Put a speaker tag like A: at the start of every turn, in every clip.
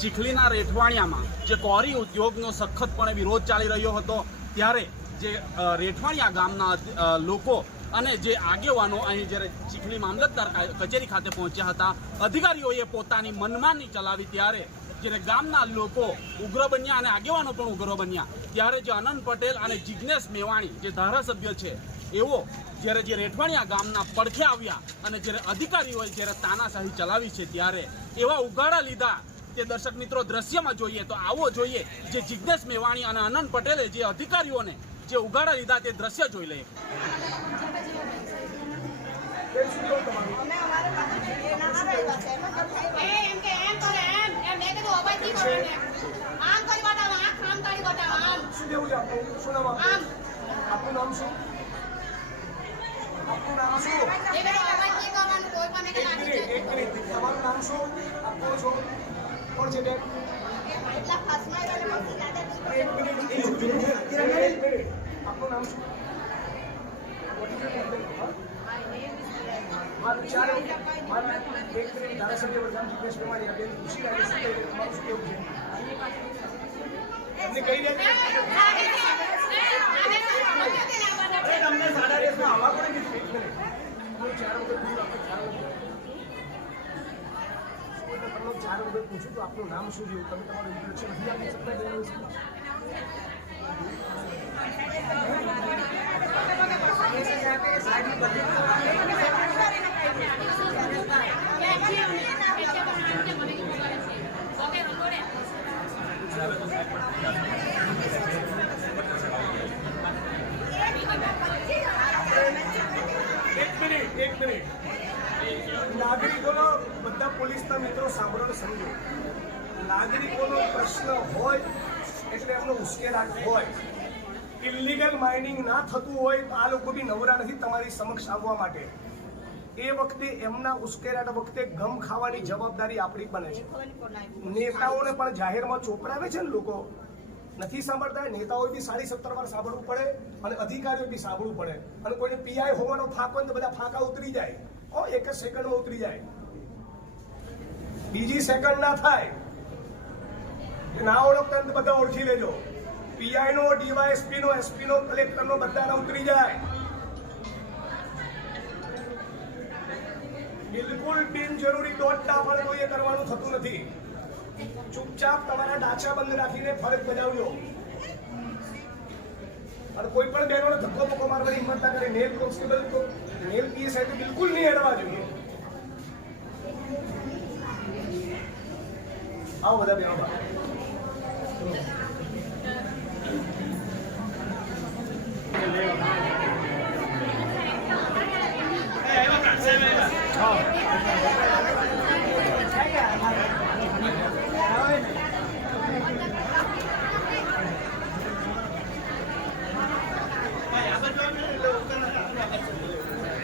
A: ચીખલીના રેઠવાણિયામાં જે કોરી ઉદ્યોગનો સખતપણે વિરોધ ચાલી રહ્યો હતો, ત્યારે જે રેઠવાણિયા ગામના લોકો અને જે આગેવાનો અહીં જ્યારે ચીખલી મામલતદાર કચેરી ખાતે પહોંચ્યા હતા, અધિકારીઓએ પોતાની મનમાની ચલાવી ત્યારે જ્યારે ગામના લોકો ઉગ્ર બન્યા અને આગેવાનો પણ ઉગ્ર બન્યા, ત્યારે જે અનંત પટેલ અને જિજ્ઞેશ મેવાણી જે ધારાસભ્ય છે એવો જ્યારે જે રેઠવાણિયા ગામના પડખે આવ્યા અને જ્યારે અધિકારીઓએ જ્યારે તાનાશાહી ચલાવી છે, ત્યારે એવા ઉગાડા લીધા તે દર્શક મિત્રો દ્રશ્યમાં જોઈએ તો આવો જોઈએ જે જિજ્ઞેશ મેવાણી અને અનંત પટેલે જે અધિકારીઓને જે ઉગાડા લીધા તે દ્રશ્ય જોઈ લઈએ.
B: આપનું નામ શું આપનું નામ શું એક મિનિટ એક મિનિટ. તમારું નામ શું? આપ છો? કોણ છે બેન
C: એટલા ફાસમાં આવ્યા એટલે પછી દાદા
B: એક મિનિટ એક મિનિટ આપનું નામ શું What is your name? હા? મારું ચાલો મારું એક મિનિટ ધારાસભ્ય પ્રધાન જિગ્નેશ મેવાણી આ બેન પૂછી રહ્યા છે શું કહી રહ્યા? તમારું શું કેવું છે એમને કહી રહ્યા છે અરે તમને સાડા દેશમાં હવા કોણે કીધું એક મિનિટ હું ચાર વખત દૂર આપણે ચાર વખત કોઈને તમને ચાર વખત પૂછું તો આપનું નામ શું છે? તમે તમારું ઇન્ટ્રોડક્શન નથી આપી શકતા બેન વિશે? એક મિનિટ એક મિનિટ નાગરિકોનો બધા પોલીસના મિત્રો સાંભળો ને સમજો. નાગરિકોનો પ્રશ્ન હોય એટલે એમનો ઉશ્કેરાટ હોય. ઇલિગલ માઇનિંગ ના થતું હોય તો આ લોકો બી નવરા નથી તમારી સમક્ષ આવવા માટે. એ વખતે એમના ઉશ્કેરાટ વખતે ગમ ખાવાની જવાબદારી આપણી બને છે. નેતાઓને પણ જાહેરમાં ચોપડાવે છે ને લોકો. નથી સાંભળતા નેતાઓ બી સાડી સત્તર વાર સાંભળવું પડે અને અધિકારીઓ બી સાંભળવું પડે. અને કોઈને પીઆઈ હોવાનો ફાંક હોય તો બધા ફાંકા ઉતરી જાય. ઓ એક જ સેકન્ડમાં ઉતરી જાય. બીજી સેકન્ડ ના થાય. ના ઓળખતા બધા ઓળખી લેજો. પીઆઈ નો ડીવાયએસપી નો એસપી નો કલેક્ટર નો બધાના ઉતરી જાય. બિલકુલ બિનજરૂરી દોટ ના પડે એ કરવાનું થતું નથી. ચૂપચાપ તમારા ડાચા બંધ રાખીને ફરજ બજાવજો. અને કોઈ પણ બહેનોને ધક્કો પક્કો મારવાની હિંમત ના કરે. નેલ કોન્સ્ટેબલ તો નેલ પીએસઆઈ તો બિલકુલ નહીં હેડવા જોઈએ. આવો બધા બહેનો બહાર.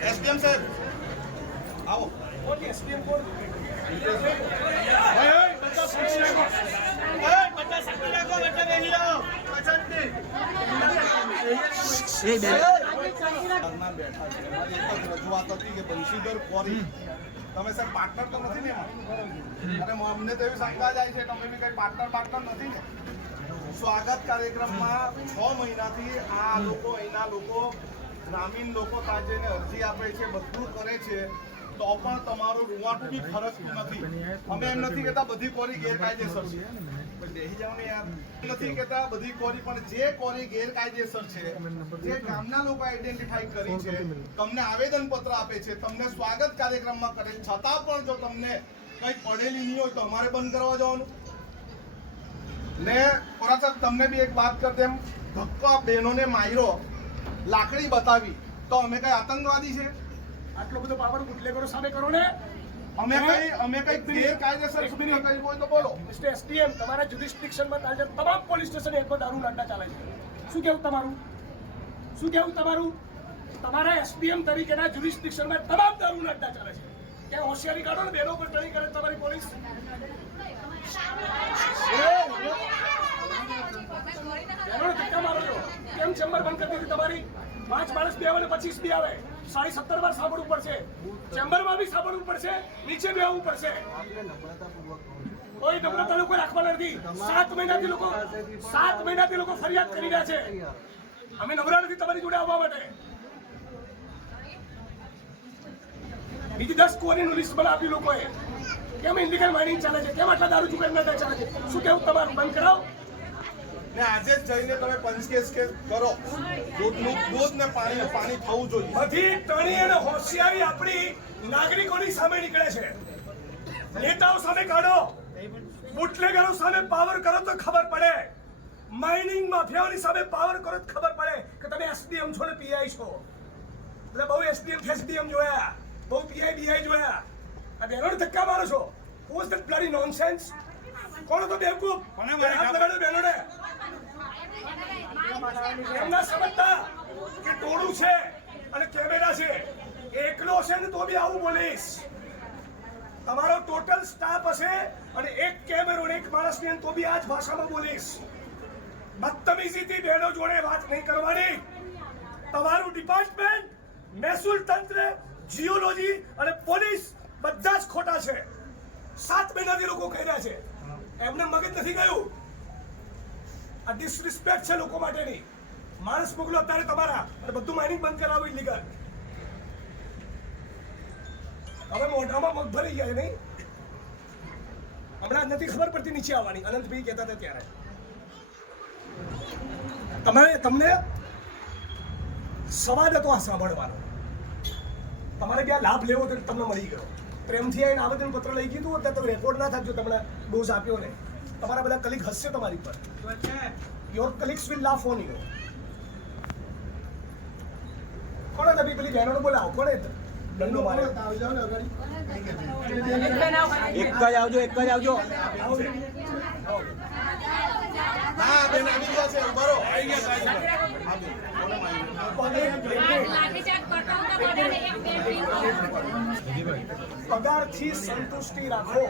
D: એસડીએમ સાહેબ આવો
B: કોણ છે? SPM કોણ?
D: ના બેઠા છે મારી એક જ રજૂઆત હતી કે બંશીધર કોરી તમે સર પાર્ટનર તો નથી ને અમને તો એવી શંકા જાય છે, તમે બી કઈ પાર્ટનર પાર્ટનર નથી સ્વાગત કાર્યક્રમમાં છ મહિનાથી આ લોકો, અહીંના લોકો, ગ્રામીણ લોકો ત્યાં જઈને અરજી આપે છે, બધું કરે છે, તો પણ તમારું રૂવાટું બી ફરકતું નથી. અમે એમ નથી કહેતા, બધી કોરી ગેરકાયદેસર છે. બેસી જાઓ ને યાર. નથી કહેતા બધી કોરી પણ જે કોરી ગેરકાયદેસર છે, જે ગામના લોકો આઈડેન્ટિફાઈ કરી છે, તમને આવેદન આપે છે, તમને સ્વાગત કાર્યક્રમમાં કરે છતાં પણ જો તમને કંઈ પડેલી નહીં હોય તો બંધ કરવા જવાનું. ને થોડા તમને બી એક વાત કરી તેમ ધક્કા બહેનોને માર્યો, લાકડી બતાવી. તો અમે કઈ આતંકવાદી છે?
B: આટલો બધો પાવર બુટલેગરો સામે કરો ને.
D: અમે કઈ અમે કઈ ગેરકાયદેસર સુવિધા કઈ હોય તો બોલો.
B: મિસ્ટર એસટીએમ તમારા જ્યુરિસ્ડિક્શનમાં તાજેતર તમામ પોલીસ સ્ટેશન એક દારૂ અડ્ડા ચાલે છે. શું કેવું તમારું? શું કેવું તમારું? તમારા એસપીએમ તરીકેના જ્યુરિસ્ડિક્શનમાં તમામ દારૂ અડ્ડા ચાલે છે. કે હોશિયારી કાઢો ને બેનો પર ટ્રેનિંગ કરે તમારી પોલીસ? બેનોને ધક્કા મારો કેમ ચેમ્બર બંધ કરી દીધી તમારી? પાંચ માણસ બે આવે ને પચીસ બી આવે. સાડી સત્તર વાર સાંભળવું પડશે. ચેમ્બરમાં બી સાંભળવું પડશે. નીચે બી આવવું પડશે. કોઈ નમ્રતા લોકો રાખવા નથી. સાત મહિનાથી લોકો સાત મહિનાથી લોકો ફરિયાદ કરી રહ્યા છે. અમે નમ્ર નથી તમારી જોડે આવવા માટે. બીજી દસ કોરીનું લિસ્ટ બનાવ્યું લોકોએ. કેમ ઇન્ડિકલ માઇનિંગ ચાલે છે? કેમ આટલા દારૂ ચુકાઈ ના ચાલે છે? શું કેવું તમારું? બંધ કરાવો.
D: ને આજે જ જઈને તમે પંચકેસ કેસ કરો. દૂધનું દૂધ ને પાણી પાણી થવું જોઈએ.
B: બધી ટણી અને હોશિયારી આપણી નાગરિકોની સામે નીકળે છે. નેતાઓ સામે કાઢો. બુટલેગરો સામે પાવર કરો તો ખબર પડે. માઇનિંગ માફિયાઓની સામે પાવર કરો તો ખબર પડે કે તમે એસડીએમ છો ને પીઆઈ છો. એટલે બહુ એસડીએમ એસડીએમ જોયા. બહુ પીઆઈ બીઆઈ જોયા. આ બેનો ધક્કા મારો છો. વોઝ ધેટ બ્લડી નોનસેન્સ કોણ તો બેવકૂફ? હાથ લગાડો બહેનોને એમના સમજતા કે ટોળું છે અને કેમેરા છે. એકલો હશે ને તો બી આવું બોલીશ. તમારો ટોટલ સ્ટાફ હશે અને એક કેમેરો ને એક માણસની અંદર તો બી આ જ ભાષામાં બોલીશ. બદતમીજીથી બહેનો જોડે વાત નહીં કરવાની. તમારું ડિપાર્ટમેન્ટ મહેસૂલ તંત્ર જીઓલોજી અને પોલીસ બધા જ ખોટા છે. સાત મહિનાથી લોકો કહી રહ્યા છે. એમને મગજ નથી ગયું. આ ડિસરિસ્પેક્ટ છે લોકો માટેની. માણસ મોકલો અત્યારે તમારા. અને બધું માઇનિંગ બંધ કરાવો ઇલીગલ હવે મોઢામાં મગ ભરી ગયા નહીં? હમણાં નથી ખબર પડતી નીચે આવવાની. અનંતભાઈ કહેતા હતા ત્યારે. તમારે તમને સવાદ હતો આ સાંભળવાનો. તમારે ક્યાં લાભ લેવો તો તમને મળી ગયો. પ્રેમથી આવીને આવેદન પત્ર લઈ ગયું હતું તો રેકોર્ડ ના થાકજો તમને ડોઝ આપ્યો ને. તમારા બધા કલીગ હસશે તમારી પર your colleagues will laugh on you કોણ તમે પેલી બહેનોને બોલાવો? કોણ દંડો માર્યો
E: એક જ આવજો એક જ આવજો.
D: હા બેન આવી ગયા છે ઊભા રહો
F: લાઠીચાર્જ કરતો હતો બધાને એક બે પિન
B: પગારથી સંતુષ્ટિ રાખો.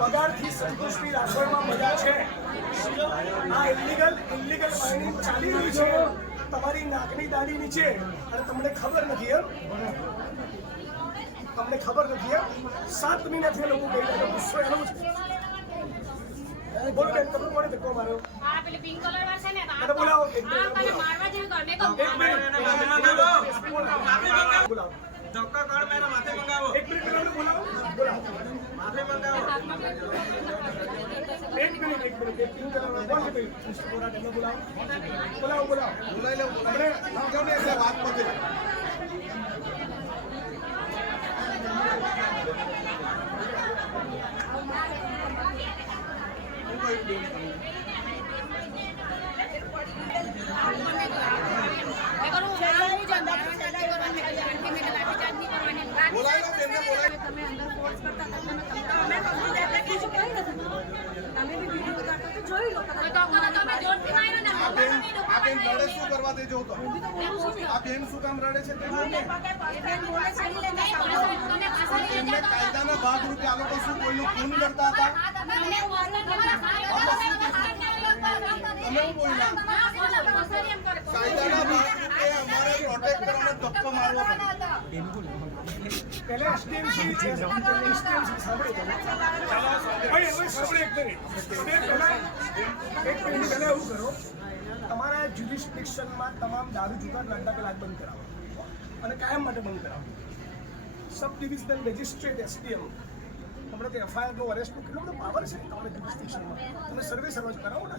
B: પગારથી સંતુષ્ટિ રાખો એમાં મજા છે. આ ઇલીગલ ઇલીગલ માઇનિંગ ચાલી રહ્યું છે. તમારી નાકની દાડી નીચે. અને તમને ખબર નથી એમ. તમને ખબર નથી એમ. સાત મહિનાથી લોકો છે ગુસ્સો એનો જ. બોલો બેન તમે કોને ધક્કો માર્યો?
F: આ પેલી પિંક કલર વાળી છે ને
B: બોલાવો, બોલાવો.
E: ધક્કા કર મેરા માથે મંગાવો.
B: એક મિનિટ પેલા બોલાવો બોલાવો.
E: માથે મંગાવો.
B: એક મિનિટ એક મિનિટ એક મિનિટ છે ભાઈ મિસ્ટર કોરાટ બોલાવો બોલાવો બોલાવો.
D: બોલાઈ લો
B: આપણે
D: સમજાવને એટલે વાત પતે
F: મેં કહું આવું જ અંદર ચાલતી કરવાની મેં કીધું આંટી મેં લાઠીચાર્જ નહીં કરવાની
D: બોલાવી લો બેનને બોલાવી
G: તમે અંદર ફોર્સ કરતા હતા તમે તમે તમે જાતે બીજું કંઈ નથી તમે બી વીડિયો ઉતારતા તો જોઈ લો
F: તો
G: કદાચ
F: તો કોને તમે જોરથી માર્યો ને
D: આ બેન આ બેન રડે શું કરવા દેજો તો
G: હું તો બોલું છું ને
D: આ બેન શું કામ રડે છે કાયદાના ભાગરૂપે આ લોકો શું કોઈનું ખૂન કરતા હતા કાયદાના ભાગરૂપે અમારે પ્રોટેક્ટ કરવાનો ધક્કો મારવો
B: પહેલા પહેલા પહેલા એવું કરો તમારા જ્યુરિસ્ડિક્શનમાં તમામ દારૂ જુગાર લાગતા પેલા બંધ કરાવો. અને કાયમ માટે બંધ કરાવો. સબ ડિવિઝનલ મેજિસ્ટ્રેટ એસડીએમ તમને તો એફઆઈઆર નો અરેસ્ટનો કેટલો બધો પાવર છે તમારા જ્યુરિસ્ડિક્શનમાં તમે સર્વે સર્વજ કરાવો ને.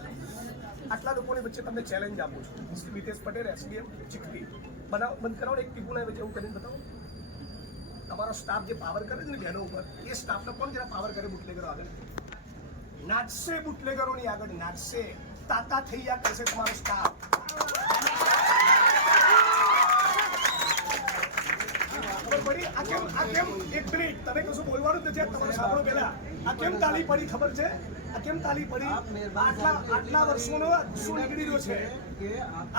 B: આટલા લોકોની વચ્ચે તમને ચેલેન્જ આપું છું. શ્રી મિતેશ પટેલ, એસડીએમ ચીકવી બનાવ, બંધ કરાવો એક ટીપુ લાવે એવું કરીને બતાવો. તમારો સ્ટાફ જે પાવર કરે છે ને બહેનો ઉપર, એ સ્ટાફને કોણ જરા પાવર કરે બુટલેગરો આગળ? નાચશે બુટલેગરોની આગળ, નાચશે. તાતા થઈ ગયા કરશે તમારો સ્ટાફ ખબર પડી? આ કેમ આ કેમ એક મિનિટ, તમે કશું બોલવાનું નથી તમારે સાંભળો પહેલા. આ કેમ તાલી પડી ખબર છે? આ કેમ તાલી પડી? આટલા આટલા વર્ષોનો શું નીકળી રહ્યો છે?
H: કે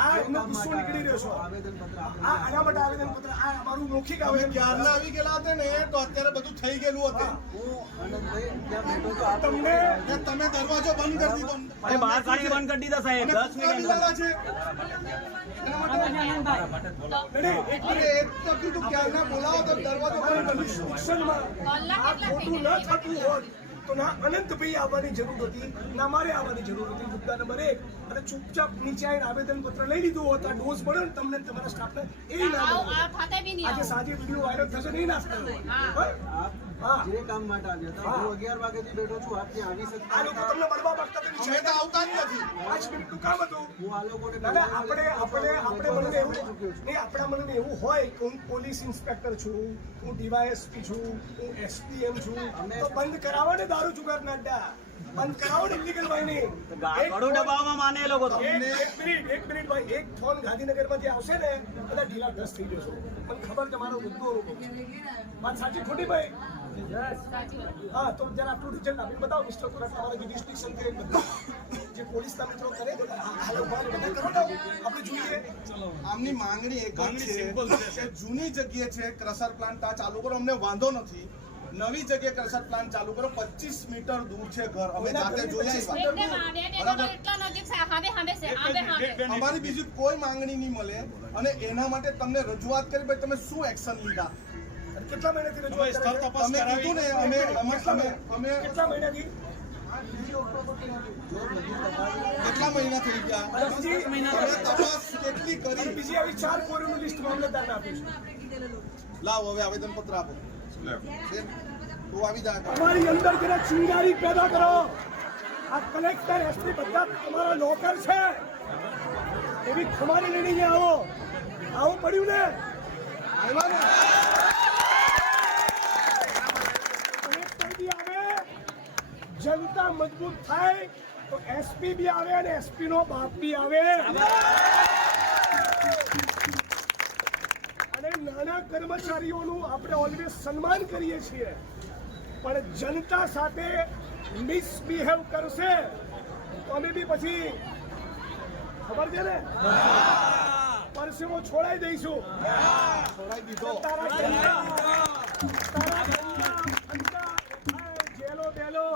B: આ એમનો ગુસ્સો નીકળી રહ્યો છે.
H: આવેદનપત્ર
B: આ આના માટે આવેદનપત્ર આ અમારું મૌખિક આવેદન
D: ક્યારના આવી ગયેલા હતા ને તો અત્યારે બધું થઈ ગયેલું હતું.
H: હું આનંદભાઈ ત્યાં બેઠો તો
B: તમને
D: તમે દરવાજો બંધ કરી દીધો.
E: અરે બહાર કાઢી બંધ કરી દીધા સાહેબ.
D: અમે
E: દસ
D: કૂતરા
E: મિનિટ
D: છે. એના માટે
B: નહીં, એક
D: તો કીધું ક્યારના બોલાવો તો દરવાજો બંધ કરી દીધો.
B: આ ખોટું ન થતું હોત તો ના અનંતભાઈ આવવાની જરૂર હતી ના મારે આવવાની જરૂર હતી. મુદ્દા નંબર એક અને ચૂપચાપ નીચે આવીને આવેદન પત્ર લઈ લીધું હોત આ ડોઝ મળે ને તમને તમારા સ્ટાફને એ ના આજે. સાંજે વીડિયો વાયરલ થશે નહીં ના થાય
H: જે કામ માટે આવ્યા હતા હું. અગિયાર વાગ્યાથી બેઠો છું આપ ત્યાં આવી
B: આ લોકો તમને મળવા માંગતા તો
D: અમે તો આવતા જ નથી.
B: પાંચ મિનિટનું કામ હતું.
H: હું આ લોકોને
B: ના, ના, આપણે આપણે આપણે મને એવું નહીં આપણા મને એવું હોય કે હું પોલીસ ઇન્સ્પેક્ટર છું હું ડીવાયએસપી છું હું એસપીએમ છું તો બંધ કરાવો ને દારૂ જુગારના અડ્ડા. બંધ કરાવો ને ઇલીગલ વાઇનિંગ
E: ગાડું દબાવવામાં માને એ લોકો તો.
B: એક એક મિનિટ એક મિનિટ ભાઈ. એક ફોન ગાંધીનગરમાંથી આવશે ને બધા ઢીલા દસ થઈ જશો. મને ખબર છે મારો મુદ્દો વાત સાચી ખોટી ભાઈ? હા તો જરા આટલું રિઝલ્ટ આપીને બતાવો મિસ્ટર કોરટ તમારા જ્યુડિસ્ટિક્શન કે બધા. જે પોલીસના મિત્રો કરે છે આ હાલ ઊભા ને બધા કરો ને આપણે જોઈએ.
D: આમની માંગણી એક જ છે જૂની જગ્યાએ છે ક્રશર પ્લાન્ટ ચાલુ કરો અમને વાંધો નથી. નવી જગ્યાએ ક્રશર પ્લાન ચાલુ કરો. 25 મીટર દૂર છે ઘર. અમે જાતે
F: જોયા
D: અમારી બીજી કોઈ માંગણી નહીં મળે. અને એના માટે તમને રજૂઆત કરી ભાઈ તમે શું એક્શન લીધા?
B: કેટલા મહિનાથી રજૂઆત કરે?
D: તમે કીધું ને અમે અમે
B: કેટલા મહિનાથી?
D: કેટલા મહિના થઈ ગયા તમે તપાસ કેટલી કરી?
B: બીજી આવી ચાર કોરીનું લિસ્ટ મામલતદારને આપ્યું છે.
D: લાવ હવે આવેદન પત્ર આપો?
B: તમારી અંદર જરા ચિંગારી પેદા કરો, આ કલેક્ટર એસપી બધા તમારા લોકર છે. એવી ખમારી લઈને આવો. આવું પડ્યું ને? જનતા મજબૂત થાય, તો એસપી બી આવે અને એસપી નો બાપ બી આવે. અને કર્મચારીઓનું આપણે ઓલવેઝ સન્માન કરીએ છીએ. પણ જનતા સાથે મિસબિહેવ કરશે તો અમે બી પછી ખબર છે ને? પરસેવો છોડાઈ દઈશું.
D: છોડાઈ દીધો.
B: જેલો બેલો.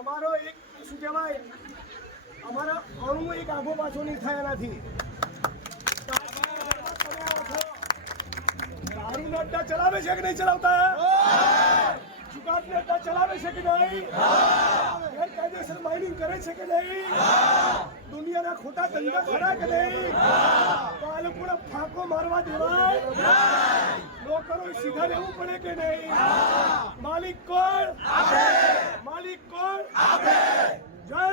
B: અમારો એક શું કહેવાય? અમારા અણુ એક આગો પાછો નહીં થાય એનાથી દારૂ અડ્ડા ચલાવે છે કે નહીં ચલાવતા? જુગાર અડ્ડા ચલાવે છે કે નહીં? ગેરકાયદેસર માઇનિંગ કરે છે કે નહીં? દુનિયાના ખોટા ધંધા ખરા કે નહીં? તો આ લોકોને ફાંકો મારવા દેવાય? નોકરો સીધા રહેવું પડે કે નહીં? માલિક કોણ? માલિક કોણ? જય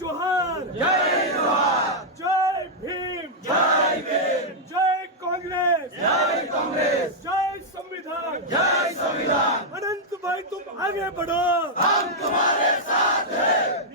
B: જોહાર! જય જય ભીમ! જય ભીમ! જય કોંગ્રેસ! જય કોંગ્રેસ! જય संविधान जय संविधान अनंत भाई तुम आगे बढ़ो हम तुम्हारे साथ हैं